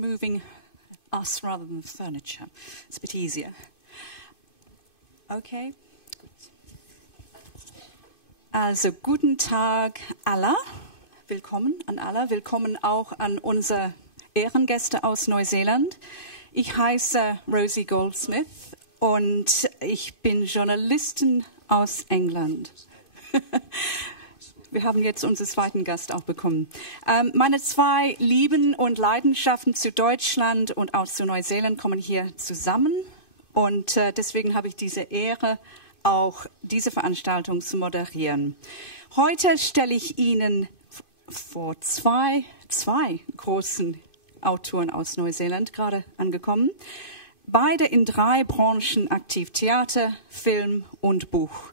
moving us rather than the furniture. It's a bit easier. Okay. Also, guten Tag aller. Willkommen an alle. Willkommen auch an unsere Ehrengäste aus Neuseeland. Ich heiße Rosie Goldsmith und ich bin Journalistin aus England. Wir haben jetzt unseren zweiten Gast auch bekommen. Meine zwei Lieben und Leidenschaften zu Deutschland und auch zu Neuseeland kommen hier zusammen. Und deswegen habe ich diese Ehre, auch diese Veranstaltung zu moderieren. Heute stelle ich Ihnen vor zwei großen Autoren aus Neuseeland, gerade angekommen. Beide in 3 Branchen aktiv: Theater, Film und Buch.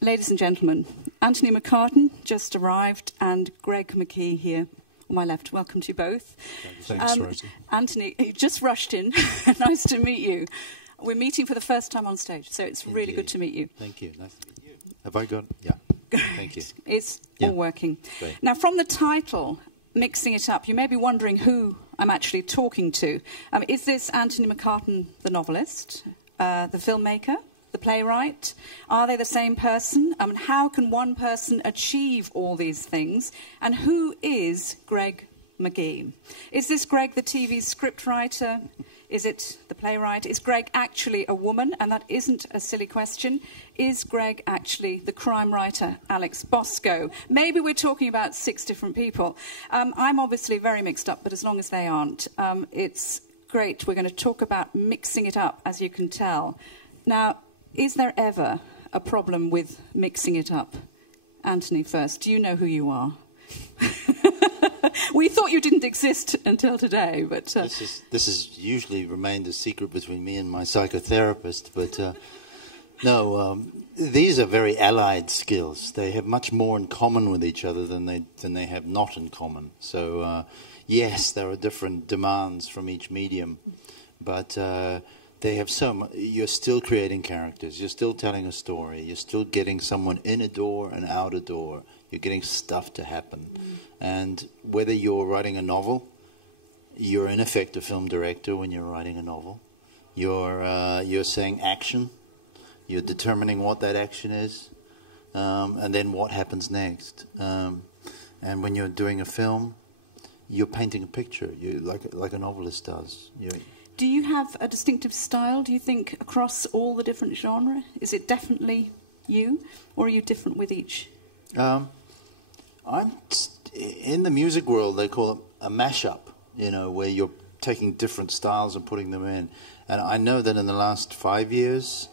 Ladies and gentlemen, Anthony McCarten just arrived and Greg McGee here on my left. Welcome to you both. Thanks, Rosie. Anthony, you just rushed in. Nice to meet you. We're meeting for the first time on stage, so it's really good to meet you. Thank you. Nice to meet you. Have I got... Yeah. Thank you. It's all working. Great. Now, from the title, Mixing It Up, you may be wondering who I'm actually talking to. Is this Anthony McCarten, the novelist, the filmmaker, the playwright? Are they the same person? How can one person achieve all these things? And who is Greg McGee? Is this Greg the TV scriptwriter? Is it the playwright? Is Greg actually a woman? And that isn't a silly question. Is Greg actually the crime writer Alix Bosco? Maybe we're talking about 6 different people. I'm obviously very mixed up, but as long as they aren't, it's great. We're going to talk about mixing it up, as you can tell. Now, is there ever a problem with mixing it up? Anthony first. Do you know who you are? We thought you didn't exist until today, but... This has usually remained a secret between me and my psychotherapist, but no, these are very allied skills. They have much more in common with each other than they have not in common. So, yes, there are different demands from each medium, but they have so much. You're still creating characters. You're still telling a story. You're still getting someone in a door and out a door. You're getting stuff to happen. And whether you're writing a novel, you're in effect a film director when you're writing a novel. You're saying action. You're determining what that action is, and then what happens next. And when you're doing a film, you're painting a picture, like a novelist does. Do you have a distinctive style, do you think, across all the different genres? Is it definitely you, or are you different with each? In the music world, they call it a mashup, where you're taking different styles and putting them in. And I know that in the last 5 years,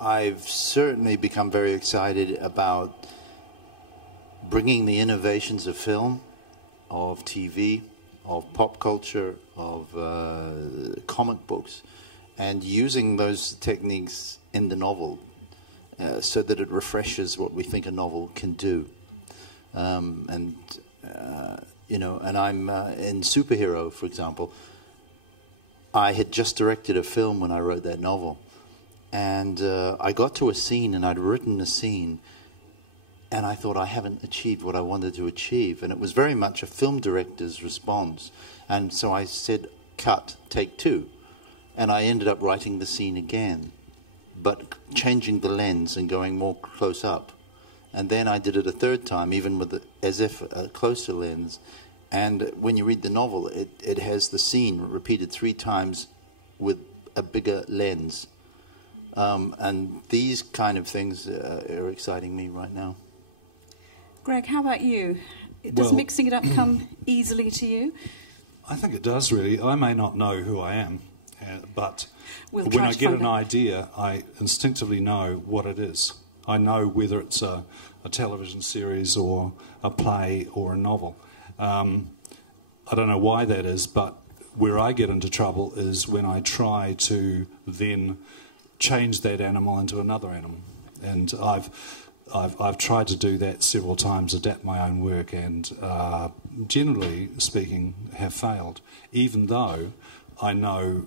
I've certainly become very excited about bringing the innovations of film, of TV, of pop culture, of comic books, and using those techniques in the novel so that it refreshes what we think a novel can do. And I'm in Superhero, for example. I had just directed a film when I wrote that novel. And I got to a scene, and I'd written a scene, and I thought I haven't achieved what I wanted to achieve. And it was very much a film director's response. And so I said, cut, take 2. And I ended up writing the scene again, but changing the lens and going more close up. And then I did it a 3rd time, even with as if a closer lens. And when you read the novel, it has the scene repeated 3 times with a bigger lens. And these kind of things are exciting me right now. Greg, how about you? Does mixing it up come easily to you? I think it does, really. I may not know who I am, but when I get an idea, I instinctively know what it is. I know whether it's a television series or a play or a novel. I don't know why that is, but where I get into trouble is when I try to then change that animal into another animal. And I've tried to do that several times, adapt my own work, and generally speaking have failed, even though I know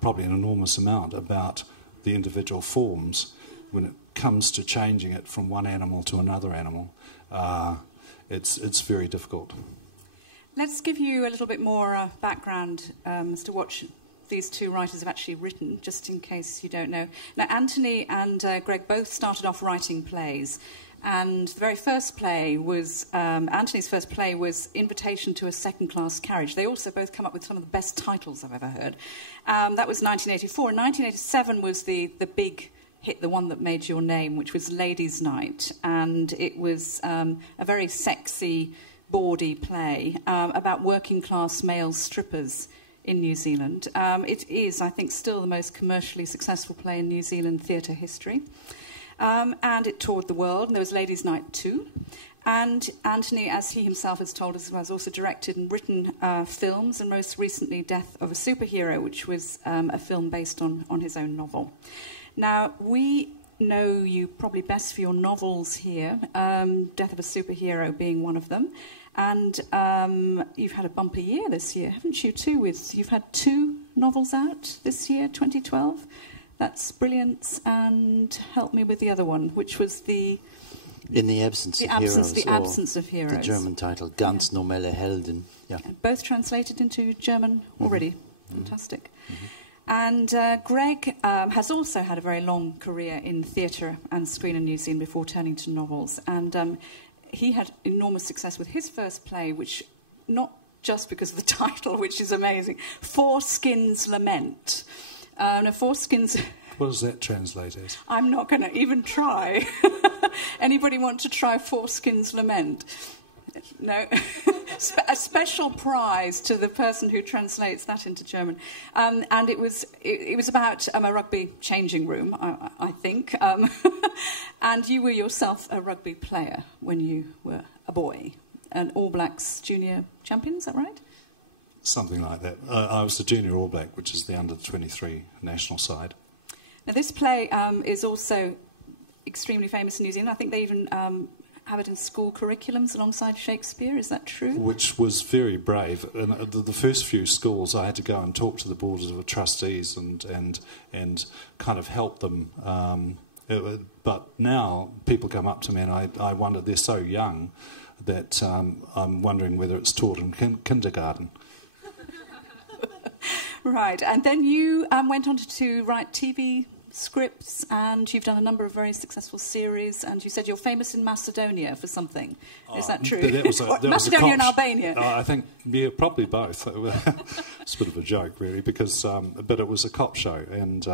probably an enormous amount about the individual forms. When it comes to changing it from one animal to another animal, it's very difficult. Let's give you a little bit more background as to what these two writers have actually written, just in case you don't know. Now, Anthony and Greg both started off writing plays, and the very first play was, Anthony's first play was Invitation to a Second-Class Carriage. They also both come up with some of the best titles I've ever heard. That was 1984. In 1987 was the big hit, the one that made your name, which was Ladies' Night, and it was a very sexy, bawdy play about working-class male strippers in New Zealand. It is, I think, still the most commercially successful play in New Zealand theatre history. And it toured the world, and there was Ladies' Night too. And Anthony, as he himself has told us, has also directed and written films, and most recently Death of a Superhero, which was a film based on his own novel. Now, we know you probably best for your novels here, Death of a Superhero being one of them. And you've had a bumper year this year, haven't you, too? You've had 2 novels out this year, 2012. That's Brilliance, and help me with the other one, which was the... In the Absence of Heroes. The Absence of Heroes. The German title, Ganz normale Helden. Yeah. Both translated into German already. Fantastic. And Greg has also had a very long career in theatre and screen in New Zealand before turning to novels. And he had enormous success with his first play, which, not just because of the title, which is amazing, Four Skins Lament. Four Skins... What does that translate as? I'm not going to even try. Anybody want to try Four Skins Lament? No? A special prize to the person who translates that into German. And it was about a rugby changing room, I think. And you were yourself a rugby player when you were a boy. And All Blacks junior champion, is that right? Something like that. I was the junior All Black, which is the under-23 national side. Now, this play is also extremely famous in New Zealand. I think they even have it in school curriculums alongside Shakespeare. Is that true? Which was very brave. And the first few schools, I had to go and talk to the boards of trustees and kind of help them. But now people come up to me and I wonder, they're so young that I'm wondering whether it's taught in kindergarten. Right, and then you went on to write TV scripts, and you've done a number of very successful series, and you said you're famous in Macedonia for something. Is that true? Macedonia and Albania? I think, yeah, probably both. It's a bit of a joke, really, because but it was a cop show, and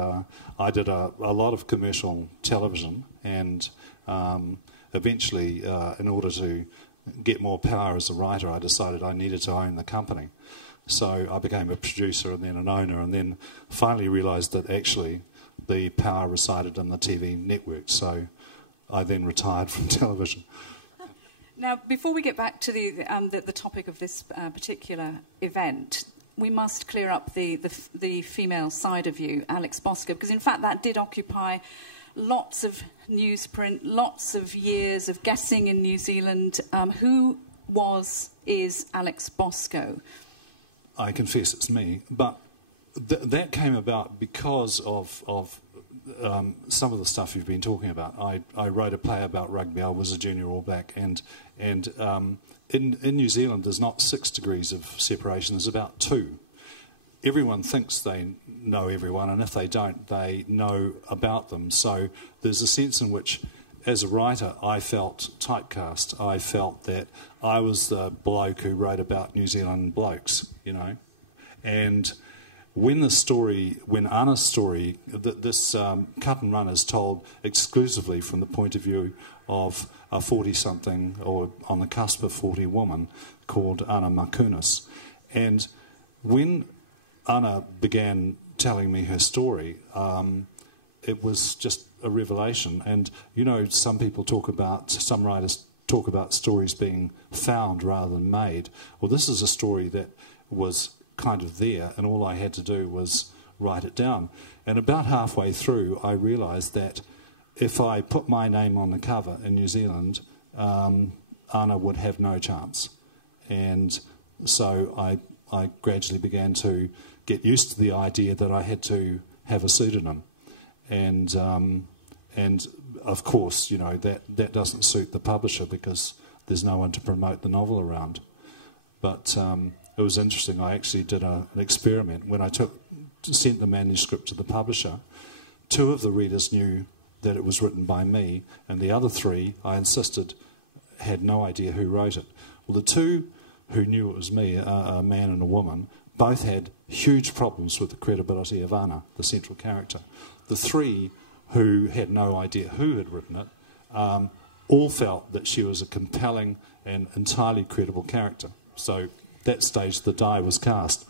I did a lot of commercial television, and eventually, in order to get more power as a writer, I decided I needed to own the company. So I became a producer and then an owner, and then finally realised that actually the power resided in the TV network. So I then retired from television. Now, before we get back to the topic of this particular event, we must clear up the female side of you, Alix Bosco, because in fact that did occupy lots of newsprint, lots of years of guessing in New Zealand. Who is Alix Bosco? I confess it's me, but that came about because of some of the stuff you've been talking about. I wrote a play about rugby. I was a junior All Black, and in New Zealand there's not 6 degrees of separation, there's about 2. Everyone thinks they know everyone, and if they don't, they know about them. So there's a sense in which, as a writer, I felt typecast. I felt that I was the bloke who wrote about New Zealand blokes, you know. And when Anna's story, this cut and run is told exclusively from the point of view of a 40-something, or on the cusp of 40 woman, called Anna Makunis. And when Anna began telling me her story, it was just a revelation. And, you know, some writers talk about stories being found rather than made. Well, this is a story that was kind of there, and all I had to do was write it down. And about halfway through, I realised that if I put my name on the cover in New Zealand, Anna would have no chance. And so I gradually began to get used to the idea that I had to have a pseudonym. And of course, you know, that doesn't suit the publisher because there's no one to promote the novel around. But it was interesting. I actually did an experiment. When I sent the manuscript to the publisher, 2 of the readers knew that it was written by me, and the other 3, I insisted, had no idea who wrote it. Well, the 2 who knew it was me, a man and a woman, both had huge problems with the credibility of Anna, the central character. The 3 who had no idea who had written it all felt that she was a compelling and entirely credible character. So at that stage the die was cast.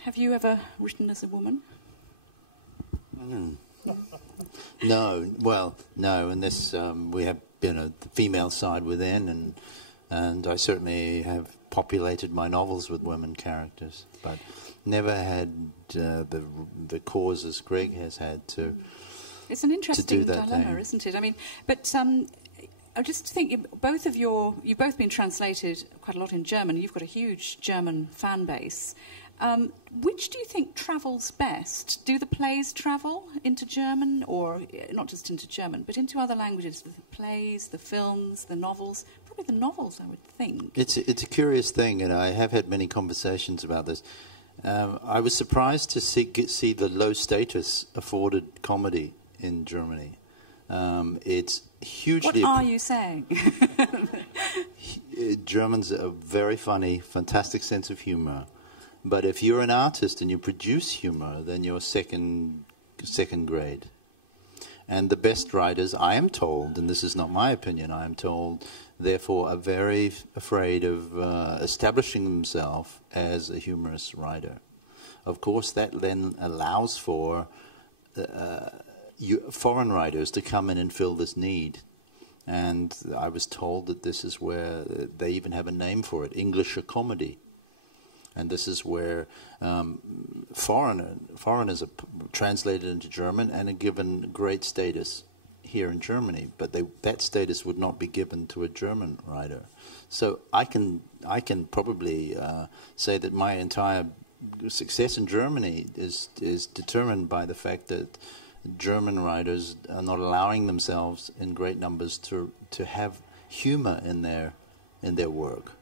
Have you ever written as a woman? No, well, no, and this we have been a female side within, and I certainly have populated my novels with women characters, but never had the cause as Greg has had to. It's an interesting dilemma, thing. Isn't it? I mean, but I just think you've both been translated quite a lot in German. You've got a huge German fan base. Which do you think travels best? Do the plays travel into German, or not just into German, but into other languages? The plays, the films, the novels? Probably the novels, I would think. It's a curious thing, and I have had many conversations about this. I was surprised to see the low status afforded comedy in Germany. It's hugely... What are you saying? Germans have a very funny, fantastic sense of humour. But if you're an artist and you produce humour, then you're second grade. And the best writers, I am told, and this is not my opinion, I am told, therefore are very afraid of establishing themselves as a humorous writer. Of course, that then allows for foreign writers to come in and fill this need. And I was told that this is where they even have a name for it, English comedy. And this is where foreigners are translated into German and are given great status here in Germany. But that status would not be given to a German writer. So I can probably say that my entire success in Germany is determined by the fact that German writers are not allowing themselves in great numbers to have humor in their work.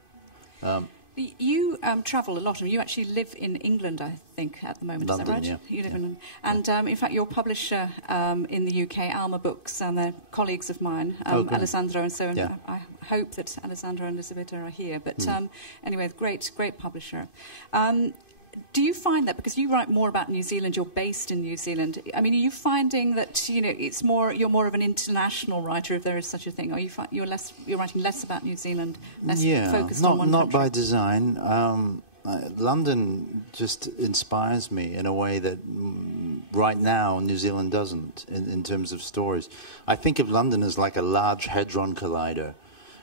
You travel a lot, and you actually live in England, I think, at the moment. London, is that right? Yeah. You live in London. And in fact, your publisher in the UK, Alma Books, and they're colleagues of mine, Alessandro, and so yeah. I hope that Alessandro and Elisabetta are here. But anyway, great publisher. Do you find that, because you write more about New Zealand, you're based in New Zealand, I mean, are you finding that you're more of an international writer, if there is such a thing, or you're writing less about New Zealand, less focused on one country? Not by design. London just inspires me in a way that right now New Zealand doesn't in terms of stories. I think of London as like a large hadron collider,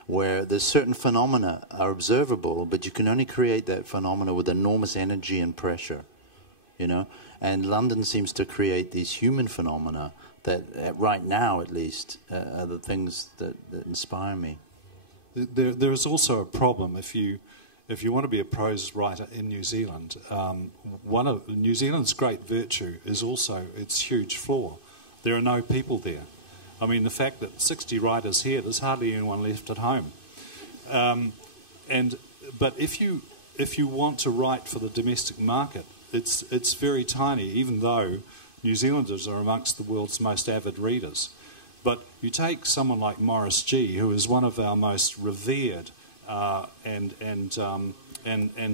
where there's certain phenomena are observable, but you can only create that phenomena with enormous energy and pressure, And London seems to create these human phenomena that, right now at least, are the things that inspire me. There is also a problem if you want to be a prose writer in New Zealand. One of New Zealand's great virtue is also its huge flaw. There are no people there. I mean, the fact that 60 writers here, there's hardly anyone left at home. But if you want to write for the domestic market, it's very tiny, even though New Zealanders are amongst the world's most avid readers. But you take someone like Maurice G, who is one of our most revered and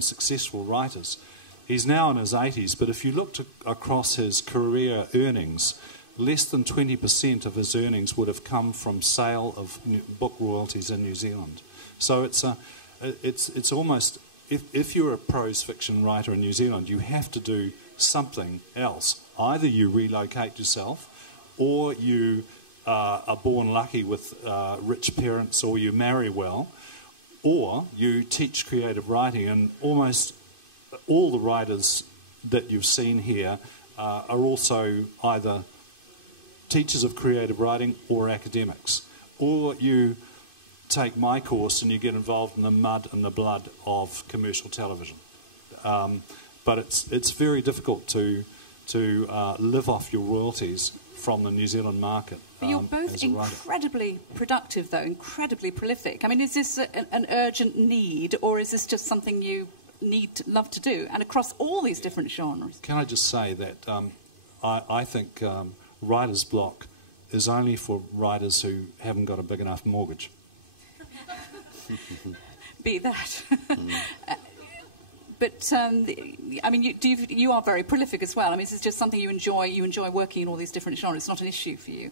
successful writers. He's now in his 80s, but if you looked across his career earnings, less than 20% of his earnings would have come from sale of book royalties in New Zealand. So it's almost, if you're a prose fiction writer in New Zealand, you have to do something else. Either you relocate yourself, or you are born lucky with rich parents, or you marry well, or you teach creative writing. And almost all the writers that you've seen here are also either teachers of creative writing or academics. Or you take my course and you get involved in the mud and the blood of commercial television. But it's very difficult to to live off your royalties from the New Zealand market. But you're both incredibly productive, though, incredibly prolific. I mean, is this an urgent need, or is this just something you love to do, and across all these different genres? Can I just say that I think writer's block is only for writers who haven't got a big enough mortgage. Be that. But I mean, you are very prolific as well. I mean, this is just something you enjoy. You enjoy working in all these different genres. It's not an issue for you.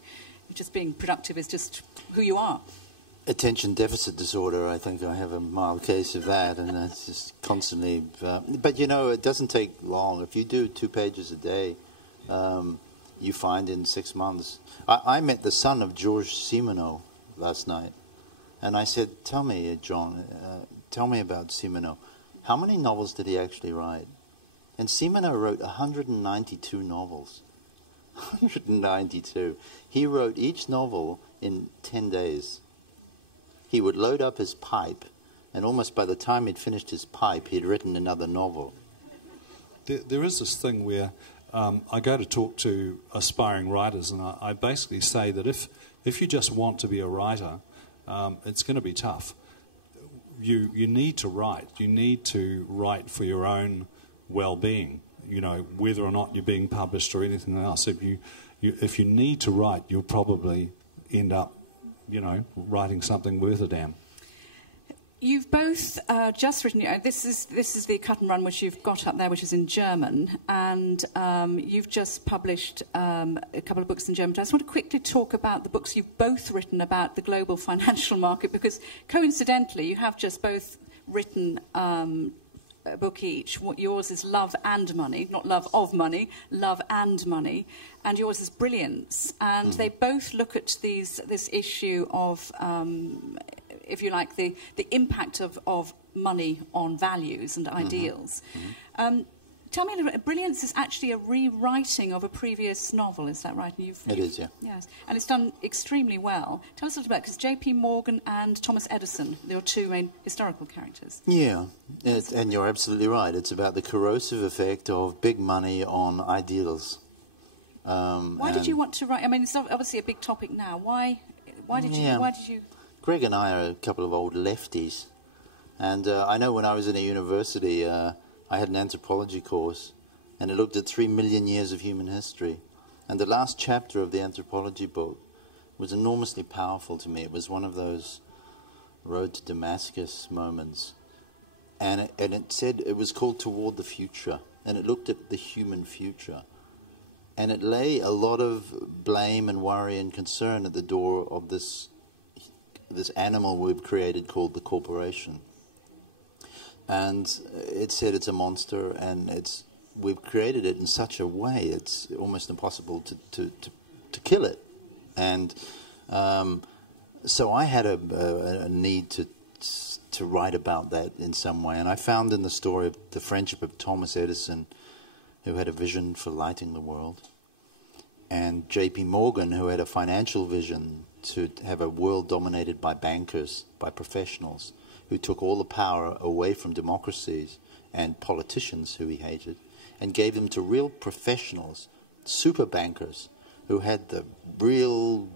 Just being productive is just who you are. Attention deficit disorder, I think I have a mild case of that, and it's just constantly... but, you know, it doesn't take long. If you do 2 pages a day, you find in 6 months... I met the son of George Simenon last night, and I said, tell me, John, tell me about Simenon. How many novels did he actually write? And Simenon wrote 192 novels. 192. He wrote each novel in 10 days. He would load up his pipe, and almost by the time he'd finished his pipe, he'd written another novel. There is this thing where I go to talk to aspiring writers, and I basically say that if you just want to be a writer, it's going to be tough. You need to write. You need to write for your own well-being, you know, whether or not you're being published or anything else. If you need to write, you'll probably end up, you know, writing something worth a damn. You've both just written. This is the Cut and Run, which you've got up there, which is in German, and you've just published a couple of books in German. I just want to quickly talk about the books you've both written about the global financial market, because coincidentally, you have just both written a book each. Yours is Love and Money, not Love of Money, Love and Money, and yours is Brilliance. And they both look at this issue of, if you like, the impact of money on values and ideals. Tell me a little bit. Brilliance is actually a rewriting of a previous novel, is that right? It is, yeah. Yes, and it's done extremely well. Tell us a little bit, because J.P. Morgan and Thomas Edison, they are 2 main historical characters. Yeah, and you're absolutely right. It's about the corrosive effect of big money on ideals. Why did you want to write? I mean, it's obviously a big topic now. Why did you? Greg and I are a couple of old lefties, and I know when I was in a university, I had an anthropology course, and it looked at 3 million years of human history. And the last chapter of the anthropology book was enormously powerful to me. It was one of those road to Damascus moments. And it said, it was called Toward the Future, and it looked at the human future. And it lay a lot of blame and worry and concern at the door of this animal we've created called the corporation. And it said it's a monster, and we've created it in such a way it's almost impossible to kill it. And so I had a need to write about that in some way. And I found in the story of the friendship of Thomas Edison, who had a vision for lighting the world, and J.P. Morgan, who had a financial vision to have a world dominated by bankers, by professionals, who took all the power away from democracies and politicians who he hated, and gave them to real professionals, super bankers, who had the real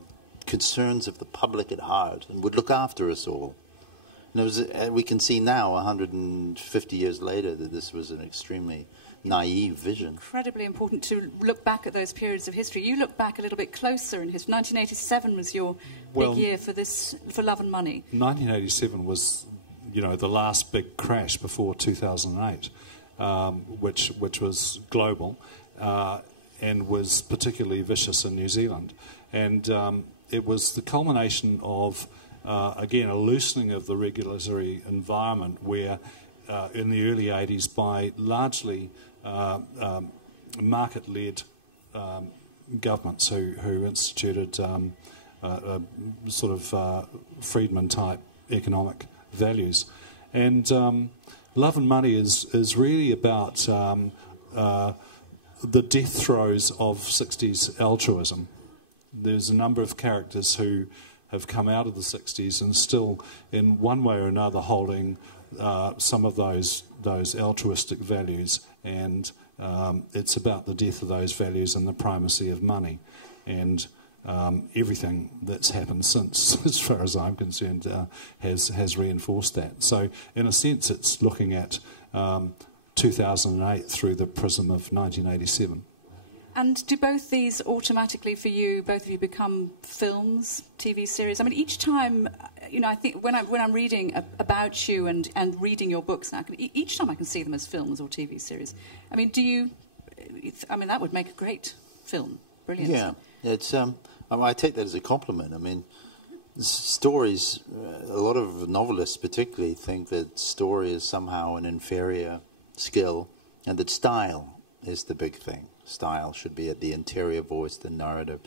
concerns of the public at heart and would look after us all. And we can see now, 150 years later, that this was an extremely naive vision. Incredibly important to look back at those periods of history. You look back a little bit closer in history. 1987 was your big year for Love and Money. 1987 was, you know, the last big crash before 2008, which was global and was particularly vicious in New Zealand. And it was the culmination of, again, a loosening of the regulatory environment where in the early 80s, by largely market-led governments who instituted sort of Friedman-type economic values. And Love and Money is really about the death throes of 60s altruism. There's a number of characters who have come out of the 60s and still, in one way or another, holding some of those altruistic values and it's about the death of those values and the primacy of money. And everything that's happened since, as far as I'm concerned, has reinforced that. So, in a sense, it's looking at 2008 through the prism of 1987. And do both these automatically, for you, both of you, become films, TV series? I mean, each time, you know, I think when I'm reading about you and reading your books now, each time I can see them as films or TV series. I mean, do you? I mean, that would make a great film. Brilliant. Yeah, it's. I take that as a compliment. I mean, stories. A lot of novelists, particularly, think that story is somehow an inferior skill, and that style is the big thing. Style should be at the interior voice, the narrative.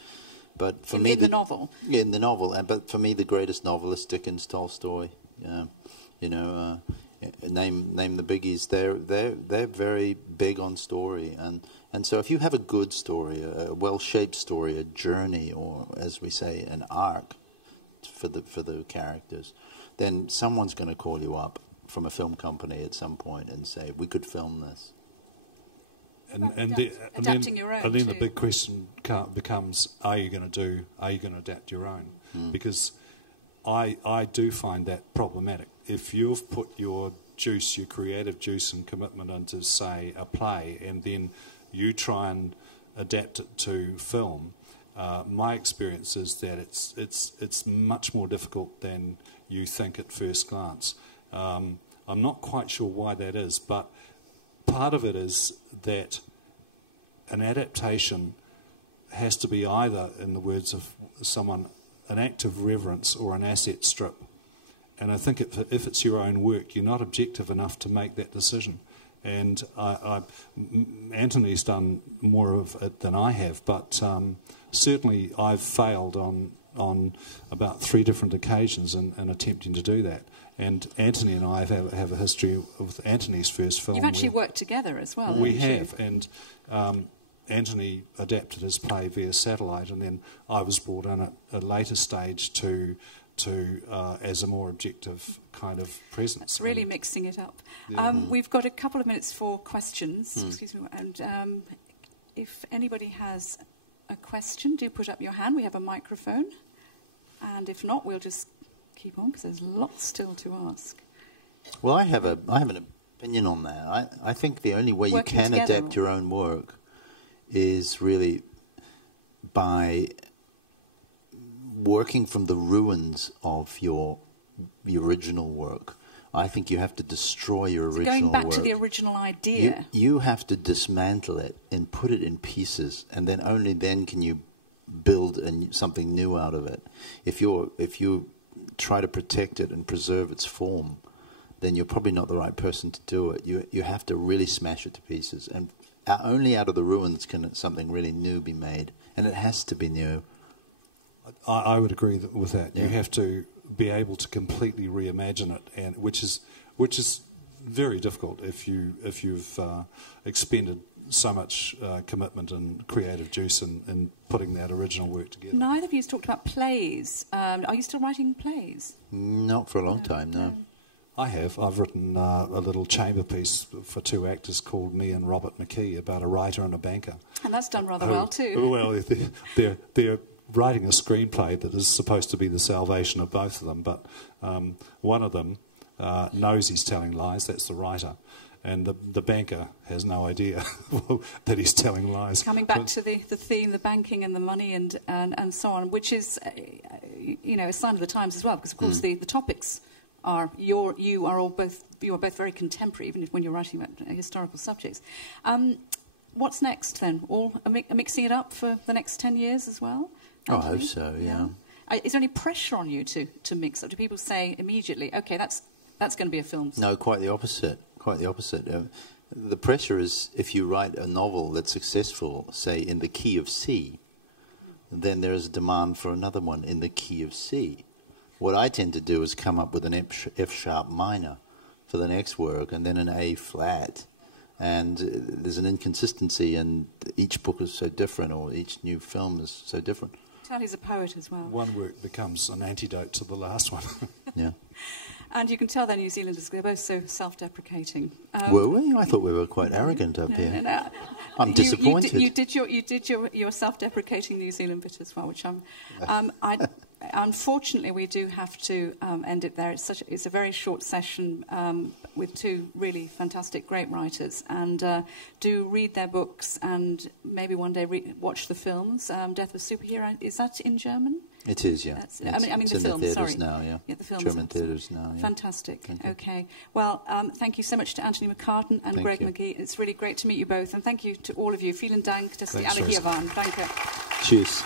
But for me, in the novel. Yeah, in the novel. But for me, the greatest novelist, Dickens, Tolstoy. You know, name the biggies. They're very big on story, and so if you have a good story, a well-shaped story, a journey, or as we say, an arc for the characters, then someone's going to call you up from a film company at some point and say, "We could film this." And adapting your own. And then the big question becomes: Are you going to adapt your own? Because I do find that problematic. If you've put your juice, your creative juice and commitment into, say, a play, and then you try and adapt it to film, my experience is that it's much more difficult than you think at first glance. I'm not quite sure why that is, but part of it is that an adaptation has to be either, in the words of someone, an act of reverence or an asset strip. And I think if it's your own work, you're not objective enough to make that decision. And Anthony's done more of it than I have, but certainly I've failed on about 3 different occasions in attempting to do that. And Anthony and I have a history with Anthony's first film. You've actually worked together as well. We have, and Anthony adapted his play via satellite, and then I was brought in at a later stage to as a more objective kind of presence. That's really mixing it up. Yeah. We've got a couple of minutes for questions. Excuse me. And if anybody has a question, do put up your hand. We have a microphone. And if not, we'll just keep on, because there's lots still to ask. Well, I have an opinion on that. I think the only way you can adapt your own work is really by working from the ruins of your original work. I think you have to destroy your original work. Going back to the original idea. You have to dismantle it and put it in pieces, and then only then can you build something new out of it. If you try to protect it and preserve its form, then you're probably not the right person to do it. You have to really smash it to pieces, and only out of the ruins can something really new be made, and it has to be new. I would agree with that. Yeah. You have to be able to completely reimagine it, and which is very difficult if you've expended so much commitment and creative juice in putting that original work together. Neither of you has talked about plays. Are you still writing plays? Not for a long time, no. I have. I've written a little chamber piece for 2 actors called Me and Robert McGee about a writer and a banker. And that's done rather well too. Well, they're writing a screenplay that is supposed to be the salvation of both of them, but one of them knows he's telling lies, that's the writer, and the banker has no idea that he's telling lies. Coming back to the theme, the banking and the money and so on, which is a sign of the times as well, because of course the topics are you are both very contemporary, even when you're writing about historical subjects. What's next then? All mixing it up for the next 10 years as well? Oh, I hope so, yeah. Is there any pressure on you to mix up? Do people say immediately, okay, that's going to be a film? No, quite the opposite. Quite the opposite. The pressure is, if you write a novel that's successful, say, in the key of C, then there is a demand for another one in the key of C. What I tend to do is come up with an F-sharp minor for the next work, and then an A-flat. And there's an inconsistency, and each book is so different, or each new film is so different. Tell he's a poet as well. One work becomes an antidote to the last one. Yeah. And you can tell they're New Zealanders. They're both so self-deprecating. Were we? I thought we were quite arrogant up here. I'm disappointed. You did your self-deprecating New Zealand bit as well, which unfortunately, we do have to end it there. It's a very short session with two really fantastic, great writers, and do read their books and maybe one day watch the films. Death of a Superhero, is that in German? It is, yeah. I mean it's the in film, the sorry. theatres now, yeah. Yeah, the films. German theatres now, yeah. Fantastic. Okay. Well, thank you so much to Anthony McCarten and Greg McGee. It's really great to meet you both. And thank you to all of you. Vielen Dank, dass Sie alle hier waren. Danke. Tschüss.